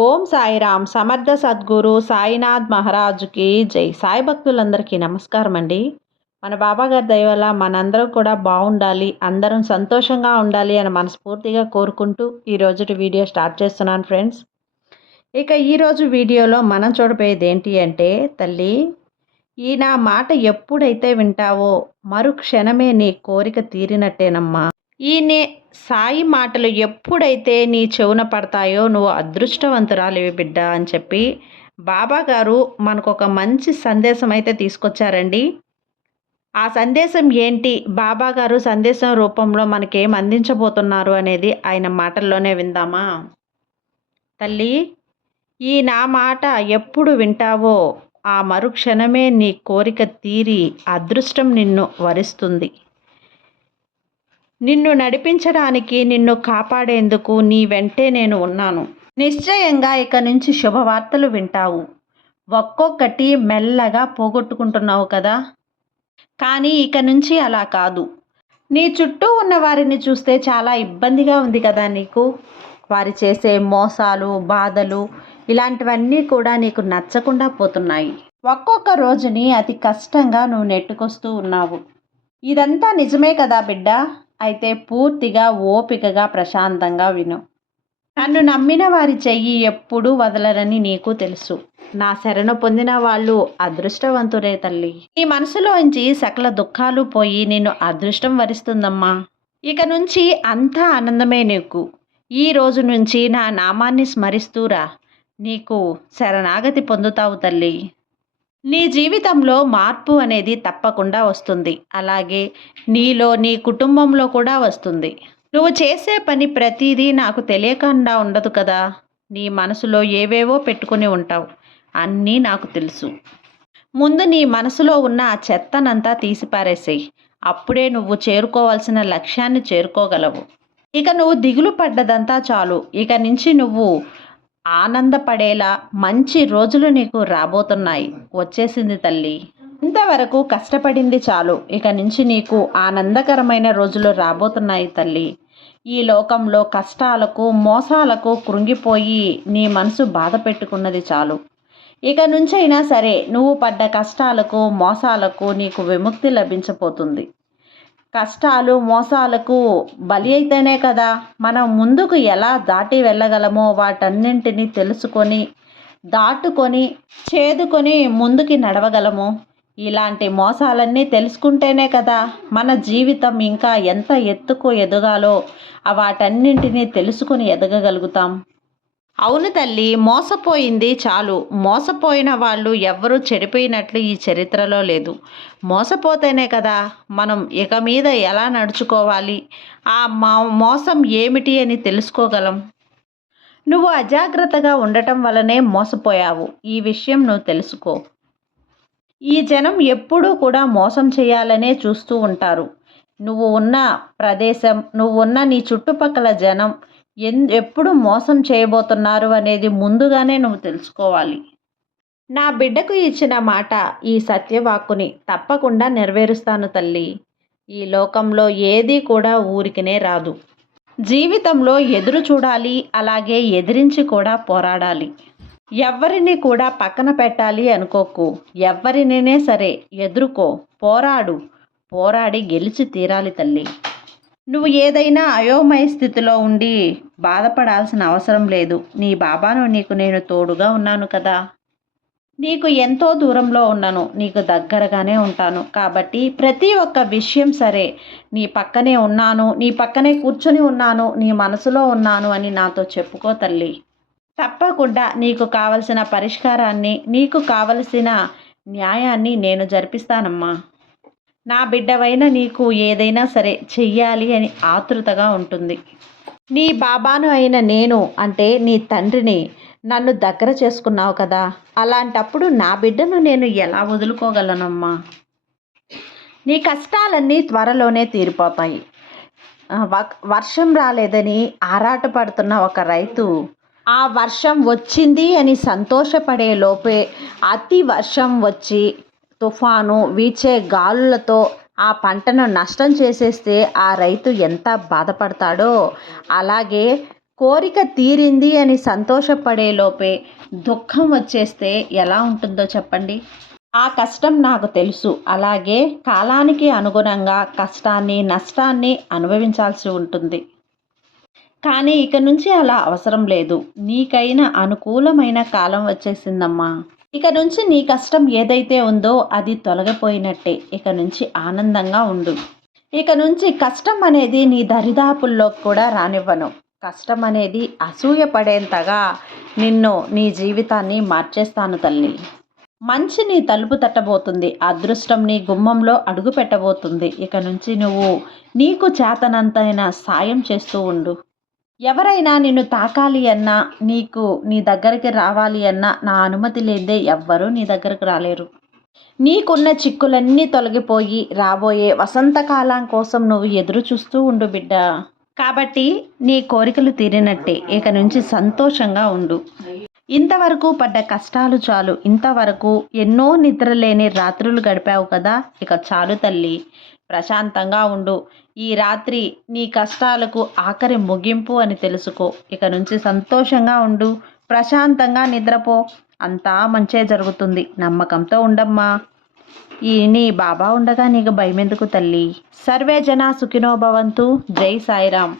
ఓం సాయిరామ్ సమర్థ సద్గురు సాయినాథ్ మహారాజుకి జై. సాయి భక్తులందరికీ నమస్కారం అండి. మన బాబాగారి దయవల్ల మనందరం కూడా బాగుండాలి అందరం సంతోషంగా ఉండాలి అని మనస్ఫూర్తిగా కోరుకుంటూ ఈ వీడియో స్టార్ట్ చేస్తున్నాను ఫ్రెండ్స్. ఇక ఈరోజు వీడియోలో మనం చూడబోయేది ఏంటి అంటే తల్లి ఈ నా మాట ఎప్పుడైతే వింటావో మరుక్షణమే నీ కోరిక తీరినట్టేనమ్మా. ఈ నే సాయి మాటలు ఎప్పుడైతే నీ చెవున పడతాయో నువ్వు అదృష్టవంతురాలివి బిడ్డ అని చెప్పి బాబా గారు మనకు ఒక మంచి సందేశం అయితే తీసుకొచ్చారండి. ఆ సందేశం ఏంటి? బాబా గారు సందేశం రూపంలో మనకేం అందించబోతున్నారు అనేది ఆయన మాటల్లోనే విందామా? తల్లి ఈ నా మాట ఎప్పుడు వింటావో ఆ మరుక్షణమే నీ కోరిక తీరి అదృష్టం నిన్ను వరిస్తుంది. నిన్ను నడిపించడానికి నిన్ను కాపాడేందుకు నీ వెంటే నేను ఉన్నాను. నిశ్చయంగా ఇక నుంచి శుభవార్తలు వింటావు. ఒక్కొక్కటి మెల్లగా పోగొట్టుకుంటున్నావు కదా. కానీ ఇక నుంచి అలా కాదు. నీ చుట్టూ ఉన్న వారిని చూస్తే చాలా ఇబ్బందిగా ఉంది కదా నీకు. వారి చేసే మోసాలు బాధలు ఇలాంటివన్నీ కూడా నీకు నచ్చకుండా పోతున్నాయి. ఒక్కొక్క రోజుని అతి కష్టంగా నువ్వు నెట్టుకొస్తూ ఉన్నావు. ఇదంతా నిజమే కదా బిడ్డ? అయితే పూర్తిగా ఓపికగా ప్రశాంతంగా విను. నన్ను నమ్మిన వారి చెయ్యి ఎప్పుడూ వదలరని నీకు తెలుసు. నా శరణు పొందిన వాళ్ళు అదృష్టవంతురే తల్లి. నీ మనసులోంచి సకల దుఃఖాలు పోయి నిన్ను అదృష్టం వరిస్తుందమ్మా. ఇక నుంచి అంతా ఆనందమే నీకు. ఈ రోజు నుంచి నా నామాన్ని స్మరిస్తూరా నీకు శరణాగతి పొందుతావు తల్లి. నీ జీవితంలో మార్పు అనేది తప్పకుండా వస్తుంది. అలాగే నీలో నీ కుటుంబంలో కూడా వస్తుంది. నువ్వు చేసే పని ప్రతిదీ నాకు తెలియకుండా ఉండదు కదా. నీ మనసులో ఏవేవో పెట్టుకుని ఉంటావు. అన్నీ నాకు తెలుసు. ముందు నీ మనసులో ఉన్న ఆ చెత్తనంతా తీసిపారేసేయి. అప్పుడే నువ్వు చేరుకోవాల్సిన లక్ష్యాన్ని చేరుకోగలవు. ఇక నువ్వు దిగులు పడ్డదంతా చాలు. ఇక నుంచి నువ్వు ఆనందపడేలా మంచి రోజులు నీకు రాబోతున్నాయి. వచ్చేసింది తల్లి. ఇంతవరకు కష్టపడింది చాలు. ఇక నుంచి నీకు ఆనందకరమైన రోజులు రాబోతున్నాయి తల్లి. ఈ లోకంలో కష్టాలకు మోసాలకు కృంగిపోయి నీ మనసు బాధ పెట్టుకున్నది చాలు. ఇక నుంచైనా సరే నువ్వు పడ్డ కష్టాలకు మోసాలకు నీకు విముక్తి లభించబోతుంది. కష్టాలు మోసాలకు బలి అయితేనే కదా. మనం ముందుకు ఎలా దాటి వెళ్ళగలమో వాటన్నింటినీ తెలుసుకొని దాటుకొని చేదుకొని ముందుకి నడవగలము? ఇలాంటి మోసాలన్నీ తెలుసుకుంటేనే కదా మన జీవితం ఇంకా ఎంత ఎత్తుకు ఎదగాలో వాటన్నింటినీ తెలుసుకొని ఎదగగలుగుతాం. అవును తల్లి మోసపోయింది చాలు. మోసపోయిన వాళ్ళు ఎవ్వరూ చెడిపోయినట్లు ఈ చరిత్రలో లేదు. మోసపోతేనే కదా మనం ఇక మీద ఎలా నడుచుకోవాలి? ఆ మోసం ఏమిటి అని తెలుసుకోగలం. నువ్వు అజాగ్రత్తగా ఉండటం వల్లనే మోసపోయావు. ఈ విషయం నువ్వు తెలుసుకో. ఈ జనం ఎప్పుడూ కూడా మోసం చేయాలనే చూస్తూ ఉంటారు. నువ్వు ఉన్న ప్రదేశం నువ్వు ఉన్న నీ చుట్టుపక్కల జనం ఎన్ ఎప్పుడు మోసం చేయబోతున్నారు అనేది ముందుగానే నువ్వు తెలుసుకోవాలి. నా బిడ్డకు ఇచ్చిన మాట ఈ సత్యవాక్కుని తప్పకుండా నెరవేరుస్తాను తల్లి. ఈ లోకంలో ఏది కూడా ఊరికినే రాదు. జీవితంలో ఎదురు చూడాలి అలాగే ఎదిరించి కూడా పోరాడాలి. ఎవరిని కూడా పక్కన పెట్టాలి అనుకోకు. ఎవరినైనా సరే ఎదుర్కో పోరాడు. పోరాడి గెలిచి తీరాలి తల్లి. నువ్వు ఏదైనా అయోమయ స్థితిలో ఉండి బాధపడాల్సిన అవసరం లేదు. నీ బాబాను నీకు నేను తోడుగా ఉన్నాను కదా. నీకు ఎంతో దూరంలో ఉన్నాను. నీకు దగ్గరగానే ఉంటాను. కాబట్టి ప్రతి ఒక్క విషయం సరే. నీ పక్కనే ఉన్నాను. నీ పక్కనే కూర్చొని ఉన్నాను. నీ మనసులో ఉన్నాను అని నాతో చెప్పుకో తల్లి. తప్పకుండా నీకు కావలసిన పరిష్కారాన్ని నీకు కావలసిన న్యాయాన్ని నేను జరిపిస్తానమ్మా. నా బిడ్డవైన నీకు ఏదైనా సరే చెయ్యాలి అని ఆతృతగా ఉంటుంది. నీ బాబాను అయిన నేను అంటే నీ తండ్రిని నన్ను దగ్గర చేసుకున్నావు కదా అలాంటప్పుడు నా బిడ్డను నేను ఎలా వదులుకోగలనమ్మా? నీ కష్టాలన్నీ త్వరలోనే తీరిపోతాయి. వర్షం రాలేదని ఆరాటపడుతున్న ఒక రైతు ఆ వర్షం వచ్చింది అని సంతోషపడే లోపే అతి వర్షం వచ్చి తుఫాను వీచే గాలులతో ఆ పంటను నష్టం చేసేస్తే ఆ రైతు ఎంత బాధపడతాడో. అలాగే కోరిక తీరింది అని సంతోషపడేలోపే దుఃఖం వచ్చేస్తే ఎలా ఉంటుందో చెప్పండి. ఆ కష్టం నాకు తెలుసు. అలాగే కాలానికి అనుగుణంగా కష్టాన్ని నష్టాన్ని అనుభవించాల్సి ఉంటుంది. కానీ ఇక నుంచి అలా అవసరం లేదు. నీకైన అనుకూలమైన కాలం వచ్చేసిందమ్మా. ఇక నుంచి నీ కష్టం ఏదైతే ఉందో అది తొలగిపోయినట్టే. ఇక నుంచి ఆనందంగా ఉండు. ఇక నుంచి కష్టం అనేది నీ దరిదాపుల్లో కూడా రానివ్వను. కష్టం అనేది అసూయ పడేంతగా నిన్ను నీ జీవితాన్ని మార్చేస్తాను తల్లి. మంచి నీ తలుపు తట్టబోతుంది. అదృష్టం నీ గుమ్మంలో అడుగు పెట్టబోతుంది. ఇక నుంచి నువ్వు నీకు చేతనంతైన సాయం చేస్తూ ఉండు. ఎవరైనా నిన్ను తాకాలి అన్నా నీకు నీ దగ్గరికి రావాలి అన్నా నా అనుమతి లేదే ఎవ్వరూ నీ దగ్గరకు రాలేరు. నీకున్న చిక్కులన్నీ తొలగిపోయి రాబోయే వసంతకాలం కోసం నువ్వు ఎదురు చూస్తూ ఉండు బిడ్డ. కాబట్టి నీ కోరికలు తీరినట్టే ఇక నుంచి సంతోషంగా ఉండు. ఇంతవరకు పడ్డ కష్టాలు చాలు. ఇంతవరకు ఎన్నో నిద్రలేని రాత్రులు గడిపావు కదా? ఇక చాలు తల్లి. ప్రశాంతంగా ఉండు. ఈ రాత్రి నీ కష్టాలకు ఆఖరి ముగింపు అని తెలుసుకో. ఇక నుంచి సంతోషంగా ఉండు. ప్రశాంతంగా నిద్రపో. అంతా మంచే జరుగుతుంది. నమ్మకంతో ఉండమ్మా. ఈ నీ బాబా ఉండగా నీకు భయమెందుకు తల్లి? సర్వే జన సుఖినో భవంతు. జై సాయిరామ్.